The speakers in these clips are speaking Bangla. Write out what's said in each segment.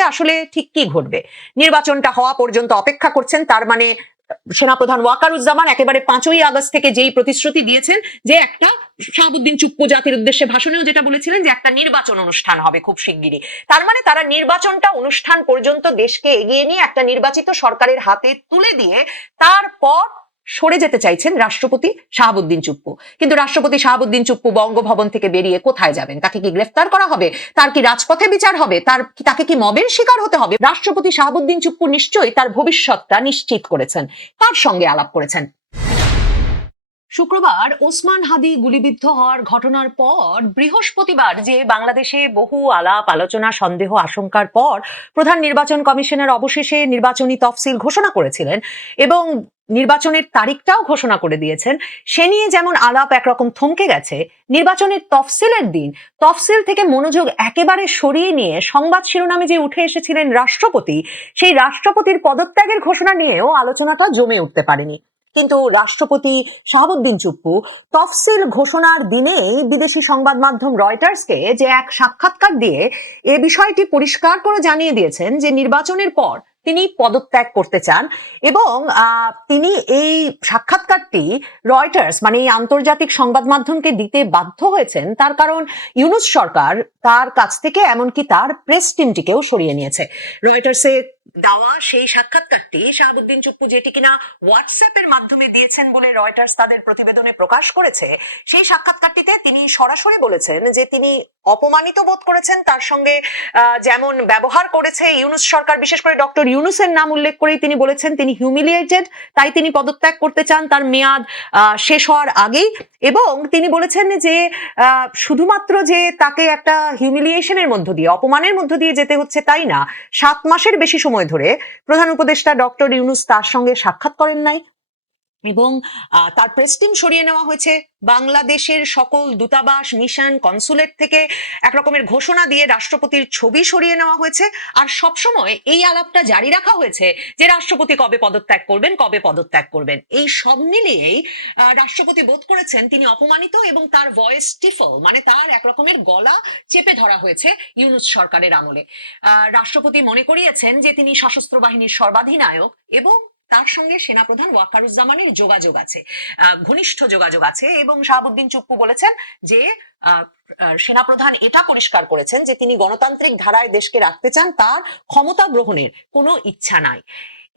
রাষ্ট্রপতিতে আসলে ঠিক কি ঘটবে? নির্বাচনটা হওয়া পর্যন্ত অপেক্ষা করছেন, তার মানে সেনাপ্রধান ওয়াকারুজ্জামান একেবারে 5ই আগস্ট থেকে যেই প্রতিশ্রুতি দিয়েছেন যে একটা, শাহাবুদ্দিন চুপ্পু জাতির উদ্দেশ্যে ভাষণেও যেটা বলেছিলেন যে একটা নির্বাচন অনুষ্ঠান হবে খুব শিগগিরই, তার মানে তারা নির্বাচনটা অনুষ্ঠান পর্যন্ত দেশকে এগিয়ে নিয়ে একটা নির্বাচিত সরকারের হাতে তুলে দিয়ে তারপর সরে যেতে চাইছেন রাষ্ট্রপতি শাহাবুদ্দিন চুপ্পু। কিন্তু রাষ্ট্রপতি শাহাবুদ্দিন চুপ্পু বঙ্গভবন থেকে বেরিয়ে কোথায় যাবেন? তাকে কি গ্রেফতার করা হবে? তার কি রাজপথে বিচার হবে? তাকে কি মবের শিকার হতে হবে? রাষ্ট্রপতি শাহাবুদ্দিন চুপ্পু নিশ্চয়ই তার ভবিষ্যৎটা নিশ্চিত করেছেন। কার সঙ্গে আলাপ করেছেন? শুক্রবার ওসমান হাদি গুলিবিদ্ধ হওয়ার ঘটনার পর বৃহস্পতিবার যে বাংলাদেশে বহু আলাপ আলোচনা, সন্দেহ, আশঙ্কার পর প্রধান নির্বাচন কমিশনার অবশেষে নির্বাচনী তফসিল ঘোষণা করেছিলেন এবং নির্বাচনের তারিখটাও ঘোষণা করে দিয়েছেন, সে নিয়ে যেমন আলাপ একরকম থমকে গেছে, নির্বাচনের তফসিলের দিন তফসিল থেকে মনোযোগ একেবারে সরিয়ে নিয়ে সংবাদ শিরোনামে যে উঠে এসেছিলেন রাষ্ট্রপতি, সেই রাষ্ট্রপতির পদত্যাগের ঘোষণা নিয়েও আলোচনাটা জমে উঠতে পারেনি। কিন্তু রাষ্ট্রপতি শাহাবুদ্দিন চুপ্পু তফসিল ঘোষণার দিনেই বিদেশি সংবাদ মাধ্যম রয়টার্সকে যে এক সাক্ষাৎকার দিয়ে এ বিষয়টি পরিষ্কার করে জানিয়ে দিয়েছেন যে নির্বাচনের পর তিনি পদত্যাগ করতে চান এবং তিনি এই সাক্ষাৎকারটি রয়টার্স মানে এই আন্তর্জাতিক সংবাদ মাধ্যমকে দিতে বাধ্য হয়েছেন, তার কারণ ইউনূস সরকার তার কাছ থেকে এমনকি তার প্রেস টিমটিকেও সরিয়ে নিয়েছে। রয়টার্সে দেওয়া সেই সাক্ষাৎকারটি শাহাবুদ্দিন চুপ্পু যেটি কিনা হোয়াটসঅ্যাপের মাধ্যমে দিয়েছেন বলে রয়টার্স তাদের প্রতিবেদনে প্রকাশ করেছে, সেই সাক্ষাৎকারটিতে তিনি সরাসরি বলেছেন যে তিনি অপমানিত বোধ করেছেন, তার সঙ্গে যেমন ব্যবহার করেছে ইউনূস সরকার, বিশেষ করে ডক্টর ইউনূসের নাম উল্লেখ করেই তিনি বলেছেন তিনি হিউমিলিয়েটেড, তাই তিনি পদত্যাগ করতে চান তার মেয়াদ শেষ হওয়ার আগেই। এবং তিনি বলেছেন যে শুধুমাত্র যে তাকে একটা হিউমিলিয়েশনের মধ্য দিয়ে, অপমানের মধ্য দিয়ে যেতে হচ্ছে তাই না, 7 মাসের বেশি সময় ধরে প্রধান উপদেষ্টা ডক্টর ইউনূস তার সঙ্গে সাক্ষাৎ করেন নাই এবং তার প্রেস টিম সরিয়ে নেওয়া হয়েছে। বাংলাদেশের সকল দূতাবাস, মিশন, কনসুলেট থেকে একরকমের ঘোষণা দিয়ে রাষ্ট্রপতির ছবি সরিয়ে নেওয়া হয়েছে, আর সবসময় এই আলাপটা জারি রাখা হয়েছে যে রাষ্ট্রপতি কবে পদত্যাগ করবেন, কবে পদত্যাগ করবেন। এই সব মিলিয়েই রাষ্ট্রপতি বোধ করেছেন তিনি অপমানিত এবং তার ভয়েস স্টিফল, মানে তার একরকমের গলা চেপে ধরা হয়েছে ইউনূস সরকারের আমলে। রাষ্ট্রপতি মনে করিয়েছেন যে তিনি সশস্ত্র বাহিনীর সর্বাধিনায়ক এবং তার সঙ্গে সেনাপ্রধান ওয়াকারুজ্জামানের যোগাযোগ আছে, ঘনিষ্ঠ যোগাযোগ আছে। এবং শাহাবুদ্দিন চুপ্পু বলেছেন যে সেনাপ্রধান এটা পরিষ্কার করেছেন যে তিনি গণতান্ত্রিক ধারায় দেশকে রাখতে চান, তার ক্ষমতা গ্রহণের কোনো ইচ্ছা নাই।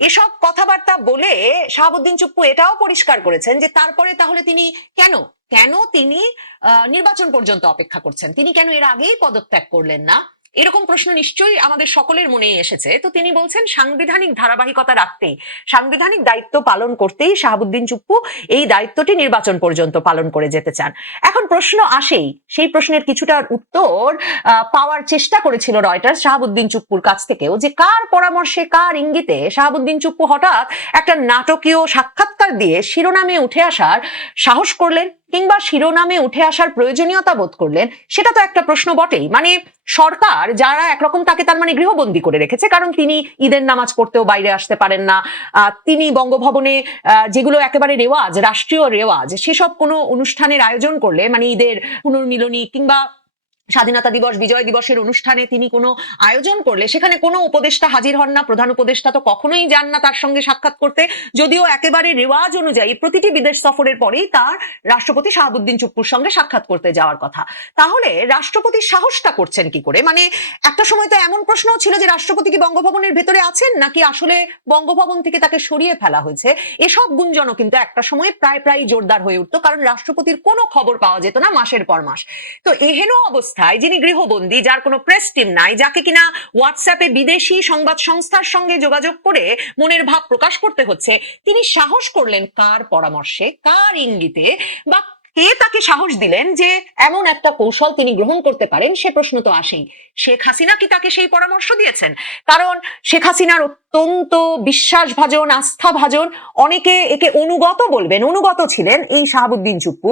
এসব কথাবার্তা বলে শাহাবুদ্দিন চুপ্পু এটাও পরিষ্কার করেছেন যে তারপরে তাহলে তিনি কেন তিনি নির্বাচন পর্যন্ত অপেক্ষা করছেন, তিনি কেন এর আগেই পদত্যাগ করলেন না, এরকম প্রশ্ন নিশ্চয়ই আমাদের সকলের মনেই এসেছে। তো তিনি বলছেন সাংবিধানিক ধারাবাহিকতা রাখতেই, সাংবিধানিক দায়িত্ব পালন করতেই শাহাবুদ্দিন চুপ্পু এই দায়িত্বটি নির্বাচন পর্যন্ত পালন করে যেতে চান। এখন প্রশ্ন আসেই, সেই প্রশ্নের কিছুটার উত্তর পাওয়ার চেষ্টা করেছিল রয়টার্স শাহাবুদ্দিন চুপ্পুর কাছ থেকেও, যে কার পরামর্শে, কার ইঙ্গিতে শাহাবুদ্দিন চুপ্পু হঠাৎ একটা নাটকীয় সাক্ষাৎকার দিয়ে শিরোনামে উঠে আসার সাহস করলেন কিংবা শিরোনামে উঠে আসার প্রয়োজনীয়তা বোধ করলেন। সেটা তো একটা প্রশ্ন বটেই। মানে সরকার যারা একরকম তাকে তার মানে গৃহবন্দী করে রেখেছে, কারণ তিনি ঈদের নামাজ পড়তেও বাইরে আসতে পারেন না, তিনি বঙ্গভবনে যেগুলো একেবারে রেওয়াজ, রাষ্ট্রীয় রেওয়াজ, সেসব কোনো অনুষ্ঠানের আয়োজন করলে, মানে ঈদের পুনর্মিলনী কিংবা স্বাধীনতা দিবস, বিজয় দিবসের অনুষ্ঠানে তিনি কোনো আয়োজন করলে সেখানে কোনো উপদেষ্টা হাজির হন না, প্রধান উপদেষ্টা তো কখনোই যান না তার সঙ্গে সাক্ষাৎ করতে, যদিও একেবারে রেওয়াজ অনুযায়ী প্রতিটি বিদেশ সফরের পরেই তার রাষ্ট্রপতি শাহাবুদ্দিন চুপ্পুর সঙ্গে সাক্ষাৎ করতে যাওয়ার কথা। তাহলে রাষ্ট্রপতি সাহসটা করছেন কি করে? মানে একটা সময় তো এমন প্রশ্নও ছিল যে রাষ্ট্রপতি কি বঙ্গভবনের ভেতরে আছেন নাকি আসলে বঙ্গভবন থেকে তাকে সরিয়ে ফেলা হয়েছে। এসব গুঞ্জনও কিন্তু একটা সময় প্রায় জোরদার হয়ে উঠতো, কারণ রাষ্ট্রপতির কোনো খবর পাওয়া যেত না মাসের পর মাস। তো এহেন অবস্থা যিনি গৃহবন্দী, যার কোনো প্রেস টিম নাই, যাকে কিনা হোয়াটসঅ্যাপে বিদেশি সংবাদ সংস্থার সঙ্গে যোগাযোগ করে মনের ভাব প্রকাশ করতে হচ্ছে, তিনি সাহস করলেন কার পরামর্শে, কার ইঙ্গিতে, বা কে তাকে সাহস দিলেন যে এমন একটা কৌশল তিনি গ্রহণ করতে পারেন? সে প্রশ্ন তো আসেই। শেখ হাসিনা কি তাকে সেই পরামর্শ দিয়েছেন? কারণ শেখ হাসিনার অত্যন্ত বিশ্বাসভাজন, আস্থাভাজন, অনেকে একে অনুগত বলবেন, অনুগত ছিলেন এই শাহাবুদ্দিন চুপ্পু।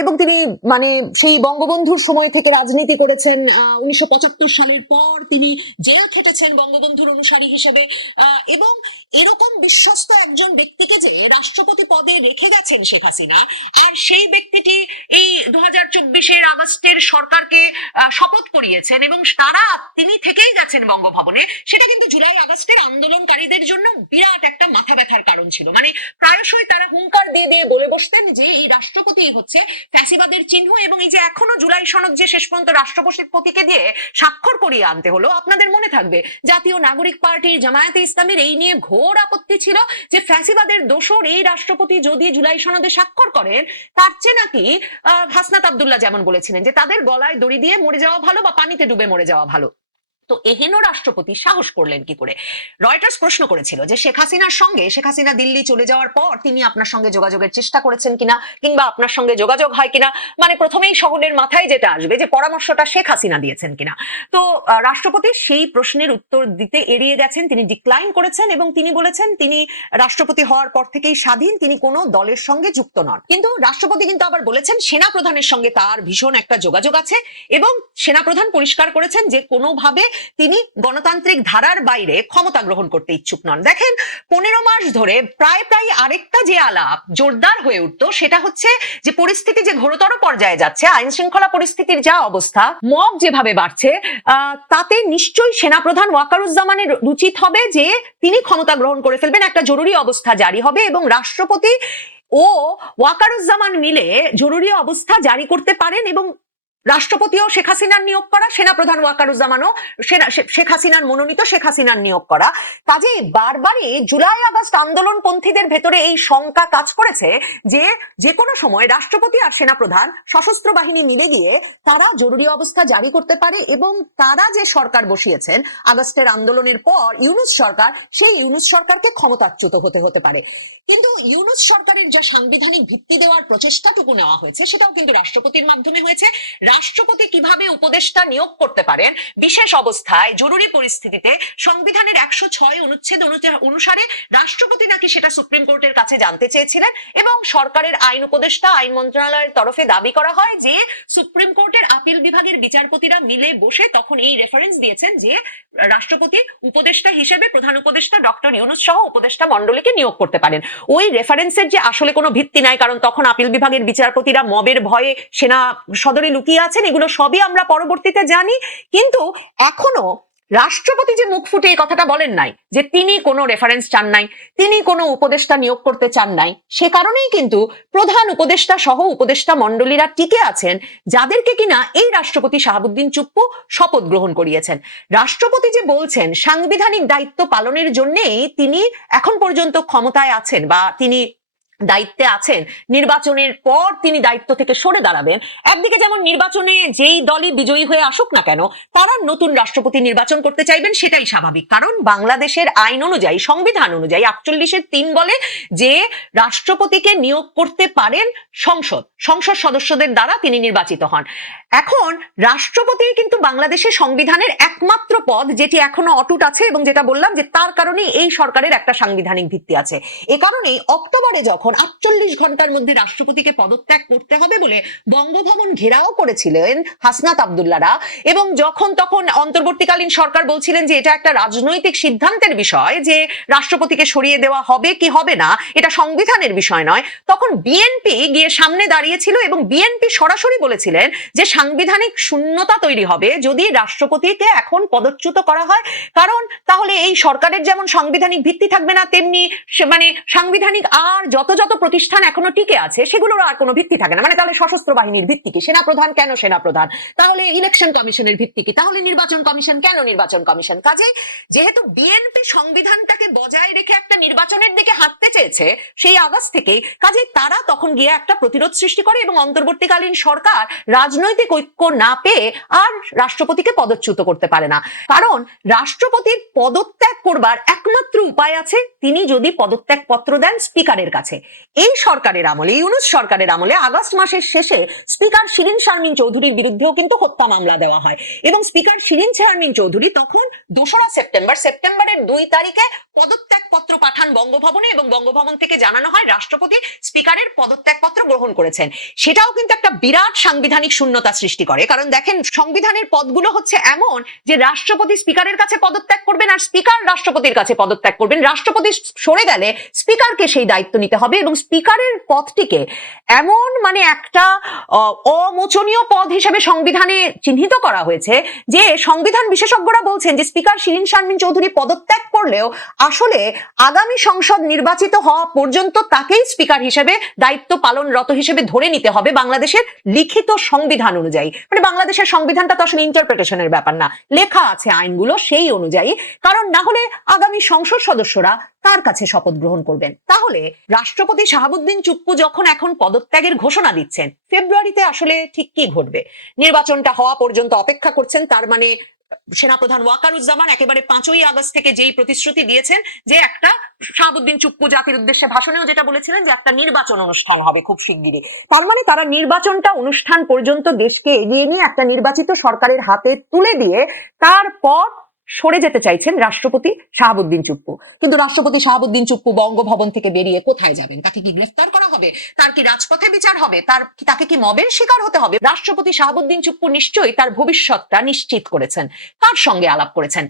এবং তিনি মানে সেই বঙ্গবন্ধুর সময় থেকে রাজনীতি করেছেন, 1975 সালের পর তিনি জেল খেটেছেন বঙ্গবন্ধুর অনুসারী হিসেবে, এবং এরকম বিশ্বস্ত একজন ব্যক্তিকে যে রাষ্ট্রপতি পদে রেখে গেছেন শেখ হাসিনা, আর সেই ব্যক্তিটি এই 2024 আগস্টের সরকারকে শপথ করিয়েছেন এবং তিনি থেকেই গেছেন বঙ্গভবনে, সেটা কিন্তু জুলাই আগস্টের আন্দোলনকারীদের জন্য বিরাট একটা মাথা ব্যথার কারণ ছিল। মানে প্রায়শই তারা হুঙ্কার দিয়ে দিয়ে বলে বসতেন যে এই রাষ্ট্রপতি হচ্ছে ফ্যাসিবাদের চিহ্ন, এবং এই যে এখনো জুলাই সনদ যে শেষ পর্যন্ত রাষ্ট্রপতিকে দিয়ে স্বাক্ষর করিয়ে আনতে হলো, আপনাদের মনে থাকবে জাতীয় নাগরিক পার্টি, জামায়াতে ইসলামের এই নিয়ে ঘোর আপত্তি ছিল যে ফ্যাসিবাদের দোসর এই রাষ্ট্রপতি যদি জুলাই সনদে স্বাক্ষর করেন, তার চেয়ে নাকি হাসনাত আব্দুল্লাহ যেমন বলেছিলেন যে তাদের গলায় দড়ি দিয়ে মরে যাওয়া ভালো বা পানিতে ডুবে মরে যাওয়া ভালো। তো এহেন রাষ্ট্রপতি সাহস করলেন কি করে? রয়টার্স প্রশ্ন করেছিল যে শেখ হাসিনা দিল্লি চলে যাওয়ার পর তিনি আপনার সঙ্গে যোগাযোগের চেষ্টা করেছেন কিনা, কিংবা আপনার সঙ্গে যোগাযোগ হয় কিনা। মানে প্রথমেই শহরের মাথায় যেটা আসবে যে পরামর্শটা শেখ হাসিনা দিয়েছেন কিনা। তো রাষ্ট্রপতি সেই প্রশ্নের উত্তর দিতে এড়িয়ে গেছেন, তিনি ডিক্লাইন করেছেন এবং তিনি বলেছেন তিনি রাষ্ট্রপতি হওয়ার পর থেকেই স্বাধীন, তিনি কোনো দলের সঙ্গে যুক্ত নন। কিন্তু রাষ্ট্রপতি কিন্তু আবার বলেছেন সেনা প্রধানের সঙ্গে তার ভীষণ একটা যোগাযোগ আছে, এবং সেনা প্রধান পরিষ্কার করেছেন যে কোনোভাবে তিনি গণতান্ত্রিক ধারার বাইরে ক্ষমতা গ্রহণ করতে ইচ্ছুক নন। দেখেন 15 মাস ধরে প্রায় আরেকটা যে আলাপ জোরদার হয়ে উঠতো সেটা হচ্ছে যে পরিস্থিতি যে ঘোরতর পর্যায়ে যাচ্ছে, আইন শৃঙ্খলা পরিস্থিতির যা অবস্থা, মব যেভাবে বাড়ছে, তাতে নিশ্চয়ই সেনাপ্রধান ওয়াকারুজ্জামানের উচিত হবে যে তিনি ক্ষমতা গ্রহণ করে ফেলবেন, একটা জরুরি অবস্থা জারি হবে এবং রাষ্ট্রপতি ও ওয়াকারুজ্জামান মিলে জরুরি অবস্থা জারি করতে পারেন, এবং রাষ্ট্রপতিও শেখ হাসিনার নিয়োগ করা, সেনাপ্রধান ওয়াকারুজ্জামানও শেখ হাসিনার মনোনীত, শেখ হাসিনার নিয়োগ করা। কাজেই বারবারই জুলাই আগস্ট আন্দোলনপন্থীদের ভেতরে এই শঙ্কা কাজ করেছে যে যে কোনো সময় রাষ্ট্রপতি আর সেনাপ্রধান সশস্ত্র বাহিনী মিলে গিয়ে তারা জরুরি অবস্থা জারি করতে পারে, এবং তারা যে সরকার বসিয়েছেন আগস্টের আন্দোলনের পর ইউনূস সরকার, সেই ইউনূস সরকারকে ক্ষমতাচ্যুত হতে পারে। কিন্তু ইউনূস সরকারের যা সাংবিধানিক ভিত্তি দেওয়ার প্রচেষ্টাটুকু নেওয়া হয়েছে সেটাও কিন্তু রাষ্ট্রপতির মাধ্যমে হয়েছে। রাষ্ট্রপতি কিভাবে উপদেষ্টা নিয়োগ করতে পারেন বিশেষ অবস্থায়, জরুরি পরিস্থিতিতে, সংবিধানের 106 অনুচ্ছেদ অনুসারে রাষ্ট্রপতি নাকি সেটা সুপ্রিম কোর্টের কাছে জানতে চেয়েছিলেন, এবং সরকারের আইন উপদেষ্টা, আইন মন্ত্রণালয়ের তরফে দাবি করা হয় যে সুপ্রিম কোর্টের আপিল বিভাগের বিচারপতিরা মিলে বসে তখন এই রেফারেন্স দিয়েছেন যে রাষ্ট্রপতি উপদেষ্টা হিসেবে প্রধান উপদেষ্টা ডক্টর ইউনূস সহ উপদেষ্টা মণ্ডলীকে নিয়োগ করতে পারেন। ওই রেফারেন্সের যে আসলে কোনো ভিত্তি নাই, কারণ তখন আপিল বিভাগের বিচারপতিরা মবের ভয়ে সেনা সদরে লুকিয়ে আছেন, এগুলো সবই আমরা পরবর্তীতে জানি। কিন্তু এখনো রাষ্ট্রপতি যে মুখ ফুটে এই কথাটা বলেন নাই যে তিনি কোনো রেফারেন্স চান নাই, তিনি কোনো উপদেষ্টা নিয়োগ করতে চান নাই, সে কারণেই কিন্তু প্রধান উপদেষ্টা সহ উপদেষ্টা মণ্ডলীরা টিকে আছেন, যাদেরকে কিনা এই রাষ্ট্রপতি শাহাবুদ্দিন চুপ্পু শপথ গ্রহণ করিয়েছেন। রাষ্ট্রপতি যে বলছেন সাংবিধানিক দায়িত্ব পালনের জন্যেই তিনি এখন পর্যন্ত ক্ষমতায় আছেন বা তিনি দায়িত্বে আছেন, নির্বাচনের পর তিনি দায়িত্ব থেকে সরে দাঁড়াবেন। একদিকে যেমন নির্বাচনে যেই দলই বিজয়ী হয়ে আসুক না কেন তারা নতুন রাষ্ট্রপতি নির্বাচন করতে চাইবেন, সেটাই স্বাভাবিক, কারণ বাংলাদেশের আইন অনুযায়ী, সংবিধান অনুযায়ী 48-3 বলে যে রাষ্ট্রপতিকে নিয়োগ করতে পারেন সংসদ সদস্যদের দ্বারা তিনি নির্বাচিত হন। এখন রাষ্ট্রপতি কিন্তু বাংলাদেশের সংবিধানের একমাত্র পদ যেটি এখনো অটুট আছে, এবং যেটা বললাম যে তার কারণে এই সরকারের একটা সাংবিধানিক ভিত্তি আছে। এ কারণেই অক্টোবরে যখন 48 ঘন্টার মধ্যে রাষ্ট্রপতিকে পদত্যাগ করতে হবে বলে বঙ্গভবন ঘেরাও করেছিলেন হাসনাত আব্দুল্লাহরা, এবং যখন তখন অন্তর্বর্তীকালীন সরকার বলছিলেন যে এটা একটা রাজনৈতিক সিদ্ধান্তের বিষয় যে রাষ্ট্রপতিকে সরিয়ে দেওয়া হবে কি হবে না, এটা সংবিধানের বিষয় নয়, তখন বিএনপি গিয়ে সামনে দাঁড়িয়েছিল এবং বিএনপি সরাসরি বলেছিলেন যে সাংবিধানিক শূন্যতা তৈরি হবে যদি রাষ্ট্রপতিকে এখন পদচ্যুত করা হয়, কারণ তাহলে এই সরকারের যেমন সাংবিধানিক ভিত্তি থাকবে না, তেমনি মানে সাংবিধানিক আর যত প্রতিষ্ঠান এখনো টিকে আছে সেগুলোর আর কোনো ভিত্তি থাকে না। মানে তাহলে সশস্ত্র বাহিনীর ভিত্তি কি? সেনাপ্রধান কেন সেনাপ্রধান? তাহলে ইলেকশন কমিশনের ভিত্তি কি? তাহলে নির্বাচন কমিশন কেন নির্বাচন কমিশন? কাজে যেহেতু বিএনপি সংবিধানটাকে বজায় রেখে একটা নির্বাচনের দিকে হাঁটতে চেয়েছে সেই আগস্ট থেকে, কাজে তারা তখন গিয়ে একটা প্রতিরোধ সৃষ্টি করে এবং অন্তর্বর্তীকালীন সরকার রাজনৈতিক ঐক্য না পেয়ে আর রাষ্ট্রপতিকে পদচ্যুত করতে পারে না। কারণ রাষ্ট্রপতির পদত্যাগ করবার একমাত্র উপায় আছে, তিনি যদি পদত্যাগ পত্র দেন স্পিকারের কাছে। এই সরকারের আমলে, ইউনূস সরকারের আমলে আগস্ট মাসের শেষে স্পিকার শিরীন শারমিন চৌধুরীর বিরুদ্ধেও কিন্তু হত্যা মামলা দেওয়া হয়, এবং স্পিকার শিরীন শারমিন চৌধুরী তখন 2রা সেপ্টেম্বরের 2 তারিখে পদত্যাগপত্র পাঠান বঙ্গভবনে এবং বঙ্গভবন থেকে জানানো হয় রাষ্ট্রপতি স্পিকারের পদত্যাগপত্র গ্রহণ করেছেন। সেটাও কিন্তু একটা বিরাট সাংবিধানিক শূন্যতা সৃষ্টি করে, কারণ দেখেন সংবিধানের পদগুলো হচ্ছে এমন যে রাষ্ট্রপতি স্পিকারের কাছে পদত্যাগ করবেন আর স্পিকার রাষ্ট্রপতির কাছে পদত্যাগ করবেন। রাষ্ট্রপতি সরে গেলে স্পিকারকে সেই দায়িত্ব নিতে হবে এবং স্পিকারের পদটিকে এমন মানে একটা অমোচনীয় পদ হিসেবে সংবিধানে চিহ্নিত করা হয়েছে যে সংবিধান বিশেষজ্ঞরা বলছেন যে স্পিকার শিরিন শারমিন চৌধুরী পদত্যাগ করলেও আসলে আগামী সংসদ নির্বাচিত হওয়া পর্যন্ত তাকেই স্পিকার হিসেবে দায়িত্ব পালনরত হিসেবে ধরে নিতে হবে বাংলাদেশের লিখিত সংবিধান অনুযায়ী। মানে বাংলাদেশের সংবিধানটা তো আসলে ইন্টারপ্রিটেশনের ব্যাপার না, লেখা আছে আইনগুলো সেই অনুযায়ী, কারণ না হলে আগামী সংসদ সদস্যরা কার কাছে শপথ গ্রহণ করবেন? তাহলে রাষ্ট্রপতি শাহাবুদ্দিন চুপ্পু যখন এখন পদত্যাগের ঘোষণা দিচ্ছেন, ফেব্রুয়ারিতে আসলে ঠিক কি ঘটবে? নির্বাচনটা হওয়া পর্যন্ত অপেক্ষা করছেন, তার মানে সেনাপ্রধান ওয়াকারুজ্জামান একেবারে 5ই আগস্ট থেকে যেই প্রতিশ্রুতি দিয়েছেন যে একটা শাহাবুদ্দিন চুপ্পু জাতির উদ্দেশ্যে ভাষণেও যেটা বলেছিলেন যে একটা নির্বাচন অনুষ্ঠান হবে খুব শিগগিরই, তার মানে তারা নির্বাচনটা অনুষ্ঠান পর্যন্ত দেশকে এগিয়ে নিয়ে একটা নির্বাচিত সরকারের হাতে তুলে দিয়ে তারপর সরে যেতে চাইছেন রাষ্ট্রপতি শাহাবুদ্দিন চুপ্পু। কিন্তু রাষ্ট্রপতি শাহাবুদ্দিন চুপ্পু বঙ্গভবন থেকে বেরিয়ে কোথায় যাবেন? তাকে কি গ্রেফতার করা হবে? তার কি রাজপথে বিচার হবে? তাকে কি মবের শিকার হতে হবে? রাষ্ট্রপতি শাহাবুদ্দিন চুপ্পু নিশ্চয়ই তার ভবিষ্যৎটা নিশ্চিত করেছেন। কার সঙ্গে আলাপ করেছেন?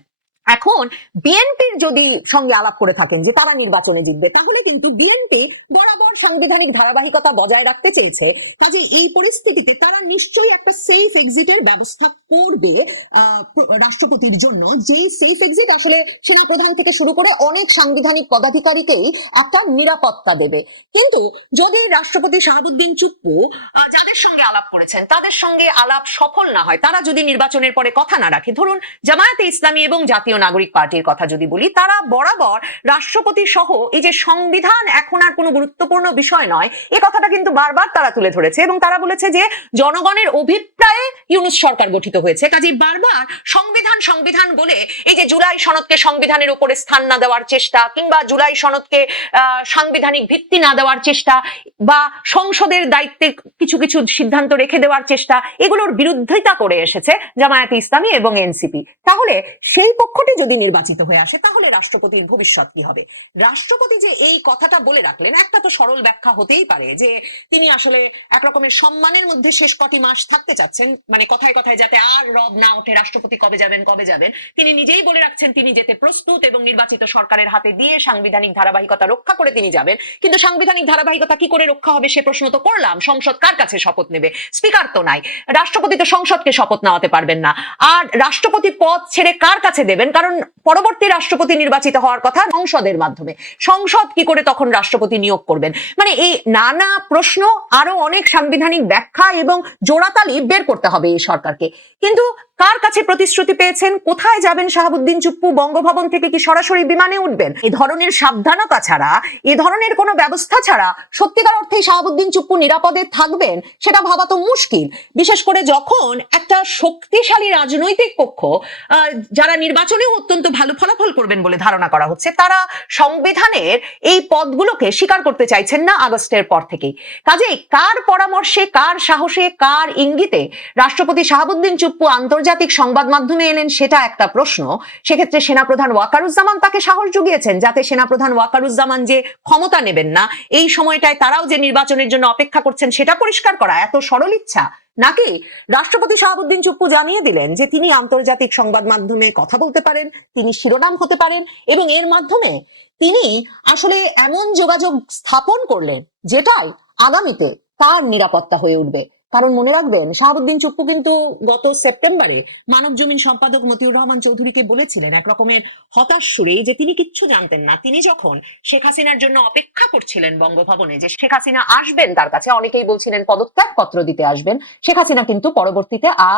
এখন বিএনপির যদি সঙ্গে আলাপ করে থাকেন যে তারা নির্বাচনে জিতবে, তাহলে কিন্তু বিএনপি বরাবর সাংবিধানিক ধারাবাহিকতা বজায় রাখতে চেয়েছে। কাজে এই পরিস্থিতিতে তারা নিশ্চয়ই একটা সেফ এক্সিটের ব্যবস্থা করবে রাষ্ট্রপতির জন্য, যেই সেফ এক্সিট আসলে সেনাপ্রধান থেকে শুরু করে অনেক সাংবিধানিক পদাধিকারীকেই একটা নিরাপত্তা দেবে। কিন্তু যদি রাষ্ট্রপতি শাহাবুদ্দিন চুপ্পু যাদের সঙ্গে আলাপ করেছেন তাদের সঙ্গে আলাপ সফল না হয়, তারা যদি নির্বাচনের পরে কথা না রাখে, ধরুন জামায়াতে ইসলামী এবং জাতীয় নাগরিক পার্টির কথা যদি বলি, তারা বরাবর রাষ্ট্রপতি সহ এই যে সংবিধান এখন আর কোনো গুরুত্বপূর্ণ বিষয় নয় এ কথাটা কিন্তু বারবার তারা তুলে ধরেছে এবং তারা বলেছে যে জনগণের অভিপ্রায়ে ইউনূস সরকার গঠিত হয়েছে। কাজেই বারবার সংবিধান সংবিধান বলে এই যে জুলাই সনদকে সংবিধানের উপরে স্থান না দেওয়ার চেষ্টা, কিংবা জুলাই সনদকে সাংবিধানিক ভিত্তি না দেওয়ার চেষ্টা, বা সংসদের দায়িত্বে কিছু কিছু সিদ্ধান্ত রেখে দেওয়ার চেষ্টা, এগুলোর বিরোধিতা করে এসেছে জামায়াতে ইসলামী এবং এনসিপি। তাহলে সেই পক্ষটি যদি নির্বাচিত হয়ে আসে তাহলে রাষ্ট্রপতির ভবিষ্যৎ কি হবে? রাষ্ট্রপতি যে এই কথাটা বলে রাখলেন, একটা তো সরল ব্যাখ্যা হতেই পারে যে তিনি আসলে একরকমের সম্মানের মধ্যে শেষ কটি মাস থাকতে চাচ্ছেন, মানে কথায় কথায় যাতে আর রব না ওঠে রাষ্ট্রপতি কবে যাবেন কবে যাবেন, তিনি নিজেই বলে রাখছেন তিনি যেতে প্রস্তুত এবং নির্বাচিত সরকারের হাতে দিয়ে সাংবিধানিক ধারাবাহিকতা রক্ষা করে তিনি যাবেন। কিন্তু সাংবিধানিক ধারাবাহিকতা কি করে রক্ষা হবে সে প্রশ্ন তো করলাম। সংসদ কার কাছে শপথ নেবে? স্পিকার তো নাই, রাষ্ট্রপতি তো সংসদকে শপথ নেওয়াতে পারবেন না। আর রাষ্ট্রপতি পদ ছেড়ে কার কাছে দেবেন? কারণ পরবর্তী রাষ্ট্রপতি নির্বাচিত হওয়ার কথা সংসদের মাধ্যমে, সংসদ কি করে তখন রাষ্ট্রপতি নিয়োগ করবেন? মানে এই নানা প্রশ্ন, আরো অনেক সাংবিধানিক ব্যাখ্যা এবং জোড়াতালি বের করতে হবে এই সরকারকে। কিন্তু কার কাছে প্রতিশ্রুতি পেয়েছেন? কোথায় যাবেন শাহাবুদ্দিন চুপ্পু? বঙ্গভবন থেকে কি সরাসরি বিমানে উঠবেন? এই ধরনের সাবধানতা ছাড়া, এ ধরনের কোনো ব্যবস্থা ছাড়া সত্যিকার অর্থে শাহাবুদ্দিন চুপ্পু নিরাপদে থাকবেন সেটা ভাবা তো মুশকিল। বিশেষ করে যখন একটা শক্তিশালী রাজনৈতিক পক্ষ যারা নির্বাচনেও অত্যন্ত ভালো ফলাফল করবেন বলে ধারণা করা হচ্ছে, তারা সংবিধানের এই পদগুলোকে স্বীকার করতে চাইছেন না আগস্টের পর থেকেই। কাজেই কার পরামর্শে, কার সাহসে, কার ইঙ্গিতে রাষ্ট্রপতি শাহাবুদ্দিন চুপ্পু আন্তর্জাতিক সংবাদ মাধ্যমে এলেন সেটা একটা প্রশ্ন। সেক্ষেত্রে সেনাপ্রধান ওয়াকারুজ্জামান তাকে সাহস জুগিয়েছেন, যাতে সেনাপ্রধান ওয়াকারুজ্জামান যে ক্ষমতা নেবেন না এই সময়টায় তারাও যে নির্বাচনের জন্য অপেক্ষা করছেন সেটা পরিষ্কার করা এত সরল ইচ্ছা? নাকি রাষ্ট্রপতি শাহাবুদ্দিন চুপ্পু জানিয়ে দিলেন যে তিনি আন্তর্জাতিক সংবাদ মাধ্যমে কথা বলতে পারেন, তিনি শিরোনাম হতে পারেন এবং এর মাধ্যমে তিনি আসলে এমন যোগাযোগ স্থাপন করলেন যেটাই আগামীতে তার নিরাপত্তা হয়ে উঠবে। কারণ মনে রাখবেন, শাহাবুদ্দিন চুপ্পু কিন্তু গত সেপ্টেম্বরে মানব জমিন সম্পাদক মতিউর রহমান চৌধুরীকে বলেছিলেন এক রকমের হতাশ সুরে যে তিনি কিচ্ছু জানতেন না। তিনি যখন শেখ হাসিনার জন্য অপেক্ষা করছিলেন বঙ্গভবনে যে শেখ হাসিনা আসবেন তার কাছে, অনেকেই বলছিলেন পদত্যাগ পত্র দিতে আসবেন, শেখ হাসিনা কিন্তু পরবর্তীতে আর